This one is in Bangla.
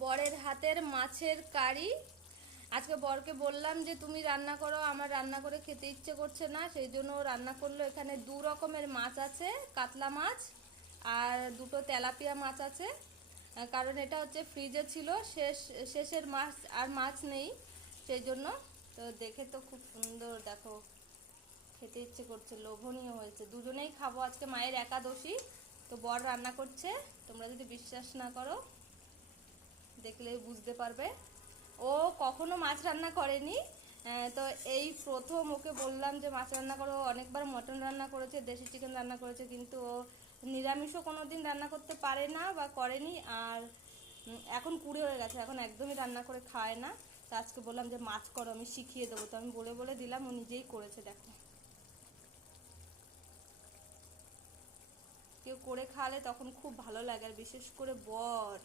বরের হাতের মাছের কারি। আজকে বরকে বললাম যে তুমি রান্না করো, আমার রান্না করে খেতে ইচ্ছে করছে না, সেই জন্য ও রান্না করলো। এখানে দু রকমের মাছ আছে, কাতলা মাছ আর দুটো তেলাপিয়া মাছ আছে। কারণ এটা হচ্ছে ফ্রিজে ছিল, শেষের মাছ আর মাছ নেই, সেই জন্য। তো দেখে তো খুব সুন্দর, দেখো খেতে ইচ্ছে করছে, লোভনীয় হয়েছে। দুজনেই খাবো, আজকে মায়ের একাদশী। তো বর রান্না করছে, তোমরা যদি বিশ্বাস না করো দেখলেই বুঝতে পারবে। ও কখনো মাছ রান্না করেনি, তো এই প্রথম ওকে বললাম যে মাছ রান্না করো। অনেকবার মটন রান্না করেছে, দেশি চিকেন রান্না করেছে, কিন্তু ও নিরামিষও কোনো দিন রান্না করতে পারে না বা করেনি। আর এখন কুড়ে হয়ে গেছে, এখন একদমই রান্না করে খায় না। তো আজকে বললাম যে মাছ করো, আমি শিখিয়ে দেবো। তো আমি বলে বলে দিলাম, ও নিজেই করেছে। দেখো, কেউ করে খাওয়ালে তখন খুব ভালো লাগে, আর বিশেষ করে বর।